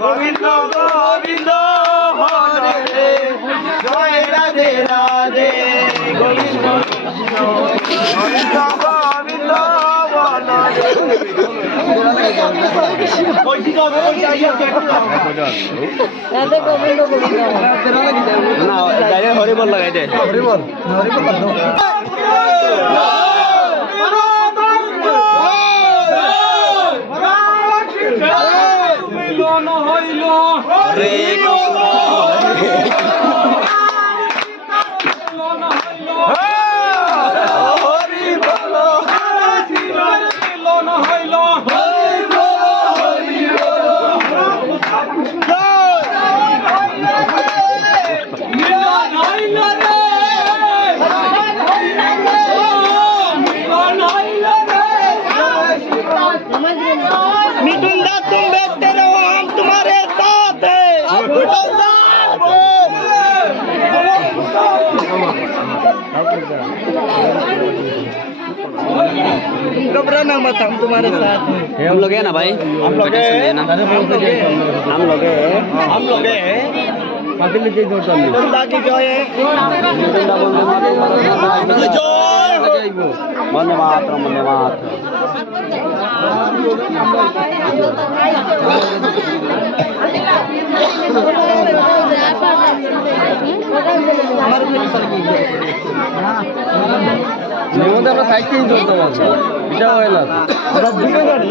গোবিন্দ গোবিন্দ হরে জয় রাধে রাধে। গোবিন্দ গোবিন্দ গোবিন্দ না হরিবল লাগাই দে। হরিবল। হরে কৃষ্ণ মিঠুন দাস তুমি मत हम तुम्हारे साथ हम लोग है ना भाई हम लोग हम लोग हम लोग हम लोग মধ্যে আমরা সাইকেল চলতে পারব এটা হয় না। বুঝতে পারব